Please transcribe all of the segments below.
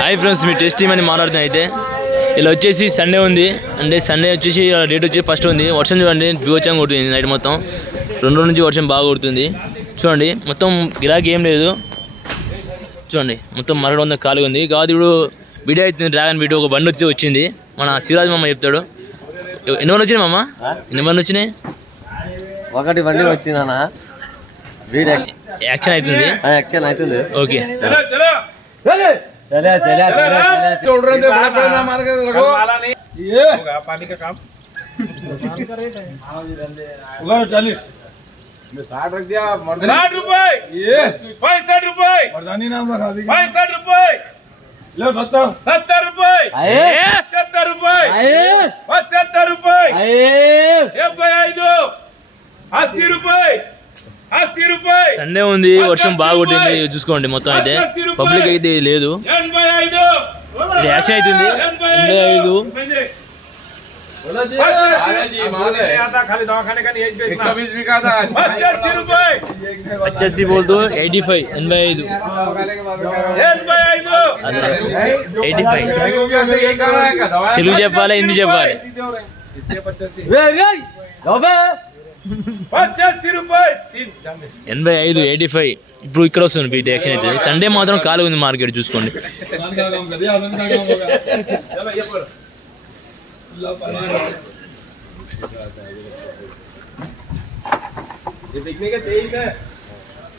Hi friends, మీ test team అని మాట్లాడుతున్నాం. అయితే ఇలా వచ్చేసి సండే ఉంది. అంటే సండే వచ్చేసి డేట్ వచ్చి ఫస్ట్ ఉంది. వర్షం చూడండి, బీవచ్చంగా కొడుతుంది నైట్ మొత్తం. 2 రోజుల నుంచి వర్షం బాగా కొడుతుంది. చూడండి మొత్తం గిరాకీ ఏం లేదు. చూడండి మొత్తం మరొక ఖాళీగా ఉంది. కాబట్టి ఇప్పుడు వీడియో అవుతుంది, డ్రాగన్ వీడియో ఒక బండి వచ్చి వచ్చింది. మన శివరాజ్ మామ చెప్తాడు. ఎన్ని బండి వచ్చినాయి మామ? ఎన్ని బండి వచ్చినాయి? ఒకటి బండి వచ్చిందన్నా. యాక్షన్ అవుతుంది. యాక్షన్ అవుతుంది. ఓకే चले चले छोड़ रहे थे, बड़ा बड़ा मार के रखो ये पानी का काम उधर 40 मैं 60 रख दिया। 60 रुपए ये 65 रुपए मर्दानी नाम रखा दी। 65 रुपए लो 70 रुपए 75 रुपए 75 रुपए 80 रुपए 80 रुपए. సండే ఉంది, వర్షం బాగా కొట్టింది. చూసుకోండి మొత్తం అయితే పబ్లిక్ అయితే లేదు. యాక్షన్ అవుతుంది. 85 बोलतो 85 తెలుగు చెప్పాలి, హిందీ చెప్పాలి. 85 85 ఇప్పుడు ఇక్కడ వస్తుంది బీట్ యాక్షన్ అయితే. సండే మాత్రం ఖాళీ ఉంది మార్కెట్. చూసుకోండి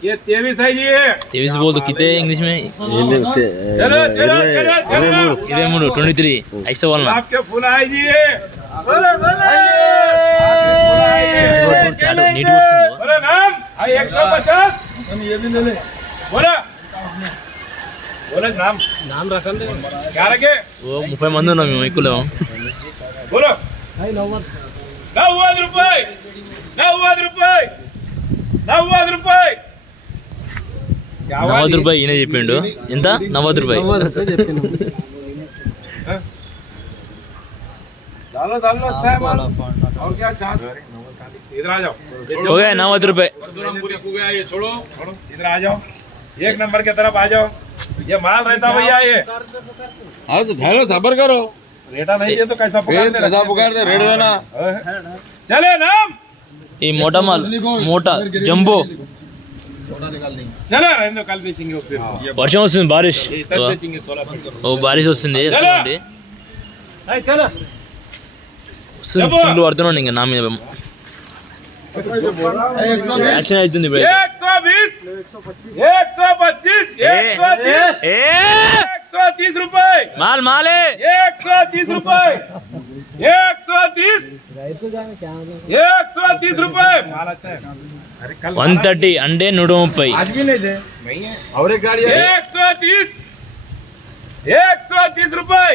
ये 23 है जी। 23 बोल तो कितने इंग्लिश में? चलो चलो चलो चलो 23 ऐसा बोलना. आपके फूल आए जी। नीट वस्तुंది. बोला नाम 150 ये भी ले ले। बोला बोला नाम रखन दे क्या रखे? वो 30 మంది ఉన్నాం మేము ఎక్కువలో. बोलो 90 रुपए 90 रुपए 90 रुपए 90 రూపాయలు ఈయన చెప్పిండు. ఎంత? 90 రూపాయలు. डालो डालो अच्छा है माल। और क्या चार्ज? इधर आ जाओ। हो गया 90 रुपए. ये छोड़ो छोड़ो, इधर आ जाओ, 1 नंबर की तरफ आ जाओ। ये माल रहता भैया ये। हाँ तो ढालो सबर करो, रेटा नहीं दिए तो कैसा पुकार दे रेड देना। चले नाम ఈ మోటా మాల్, మోటా జంబో. चला रहने दो, कल बेचेंगे फिर। వర్షం వస్తుంది, బారిష్. तब बेचेंगे 16 ఓ బారిష్ వస్తుంది. చూడండి चलो ఫుల్ పడుతున్నాడు ఇంకా నా మీద. యాక్షన్ అవుతుంది. 120 125 130 रुपए మాల్ మాలే. 130 रुपए 130 130 रुपए माल अच्छा है। अरे कल 130 అంటే 130. आज भी नहीं थे और एक गाड़ी 130 130 रुपए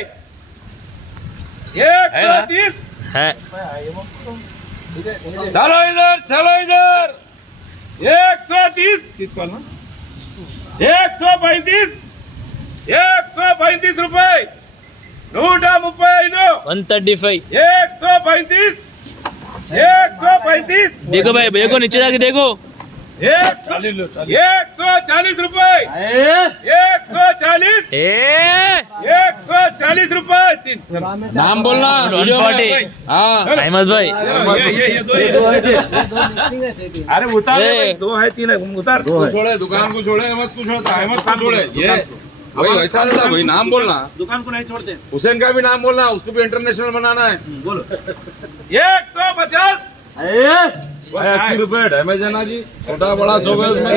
130 है. चलो इधर 130 किसको ना 135 135 रुपए 135 135. 135 135 देखो भाई, देखो नीचे जाके देखो. 140 रुपए 140 140 रुपए। नाम बोलना। 140. अहमद भाई ये दो है। अरे उतार दो है 3 है उतार। छोड़े दुकान को, छोड़े अहमद को, छोड़ता अहमद को छोड़े। ये भाई वैसा नहीं था भाई, नाम बोलना। दुकान को नहीं छोड़ते। हुसैन का भी नाम बोलना, उसको भी इंटरनेशनल बनाना है। बोलो 150 80 रुपए डैमेज है ना जी। छोटा बड़ा 100 है उसमें,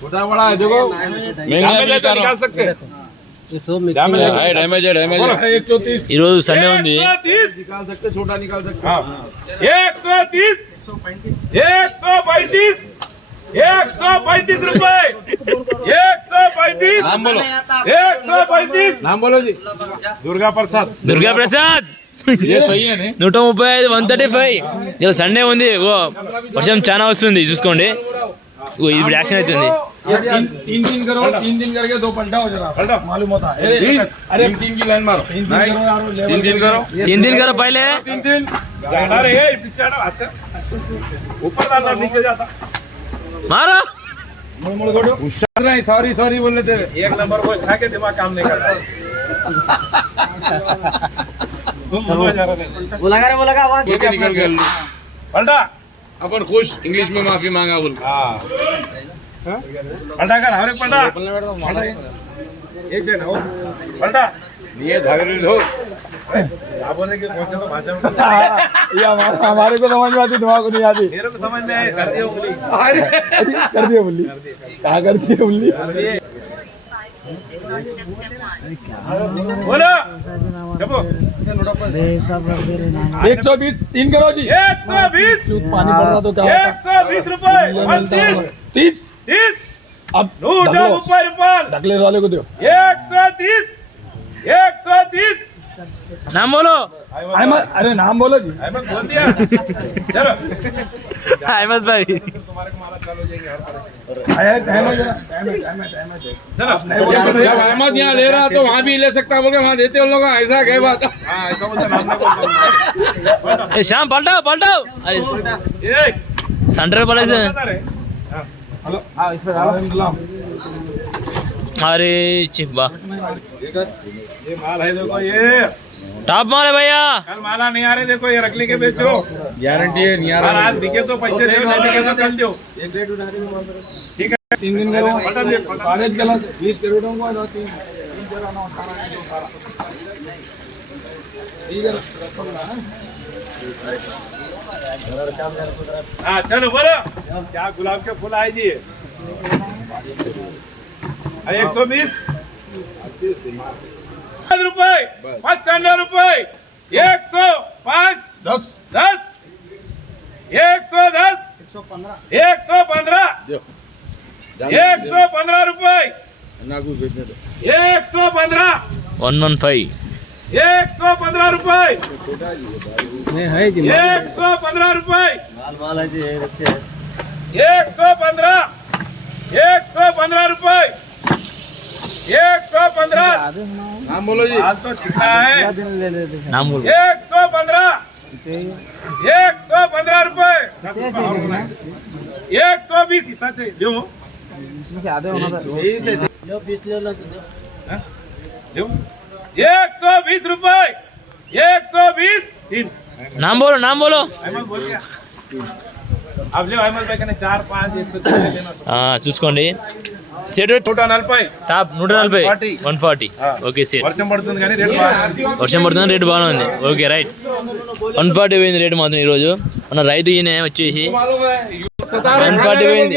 छोटा बड़ा है देखो, निकाल सकते हैं। डैमेज है 130 ఈ రోజు సండే ఉంది. 130 निकाल सकते, छोटा निकाल सकते। 130 135 135 रुपए 135 नाम बोलो, 135 नाम बोलो जी। दुर्गा प्रसाद దుర్గా ప్రసాద్. ये सही है नहीं? 135 135. ఇలా సండే ఉంది. ఓ వర్షం చాలా వస్తుంది. చూసుకోండి ఇప్పుడు యాక్షన్ అవుతుంది. 3 दिन करो, 3 दिन करके 2 पलटा हो जाना, पलटा मालूम होता है। अरे 3 की लाइन मारो। 3 दिन करो यार, 3 दिन करो 3 दिन करो पहले. 3 दिन जाना रे पीछे। अच्छा ऊपर जाता नीचे जाता मारो सॉरी सॉरी बोल रहे थे। एक नंबर गोश्त खा के दिमाग काम नहीं करता सुन बोलो जा रहा नहीं ये क्या निकल गया? पलटा अपन खुश इंग्लिश में माफी मांगा बोल। हाँ पलटा कर हमारे पलटा एक जन हो पलटा ये धागे हो आप बोले कि कौन से तो भाषा में ये हमारे को समझ में आती, तुम्हारे को नहीं आती। मेरे को समझ में आए कर दिया उंगली अरे कर दिया बुल्ली, कहा कर दिया बुल्ली। कर दिए बोलो चलो 120 3 करो जी। 120 पानी पड़ रहा तो क्या होता? 120 रुपए 25 30 30 अब 100 रुपए ढकले वाले को दो। 130 130 नाम बोलो। अहमद, अरे नाम बोलो जी। अहमद बोल दिया चलो अहमद भाई तुम्हारे को माला चालू हो जाएगी हर परेशानी अहमद चलो जब अहमद यहाँ ले रहा तो वहाँ भी ले सकता बोल के वहाँ देते उन लोग ऐसा क्या बात। हाँ ऐसा बोलते नाम नहीं बोलता ए श्याम पलटाओ पलटाओ अरे ये सेंटर पड़े से बता रहे हेलो, हाँ इस पे सलाम। अरे चिब्बा ये माल है देखो ये टॉप माल है भैया। कल माला नहीं आ रहे देखो ये रख लेके बेचो गारंटी है नहीं आ और रहा। आज बिके तो पैसे दो नहीं बिके तो कल दो ठीक है 3 दिन करो पटा दे कॉलेज गला 20 करोड़ दूंगा 2 3 जरा 18 ठीक है हाँ चलो बोलो क्या गुलाब के फूल आए जी 120 रुपए 95 रुपए 105 10 10 110 115 115 रुपए ना कुछ बेचने दो। 115 115 115 रुपए 115 रुपए 115 रुपए 115 नाम बोलो जी। हाल तो छिपा है नाम बोलो। 115 115 रुपए 120 इतना चाहिए दो हाँ? दो 120 रुपए 120 तीन नाम बोलो नाम बोलो। अहमद बोल गया अब ले अहमद भाई कहने 4 5 130 देना చూసుకోండి సెట్ 140 టాప్ 140 140 ఓకే సెట్ వర్షం పడుతుంది కానీ రేట్ బాగా వర్షం పడుతుంది రేటు బాగానే ఉంది ఓకే రైట్ 140 పోయింది రేటు మాత్రం ఈరోజు మన రైతు ఈయన వచ్చేసి मालूम है 140 పోయింది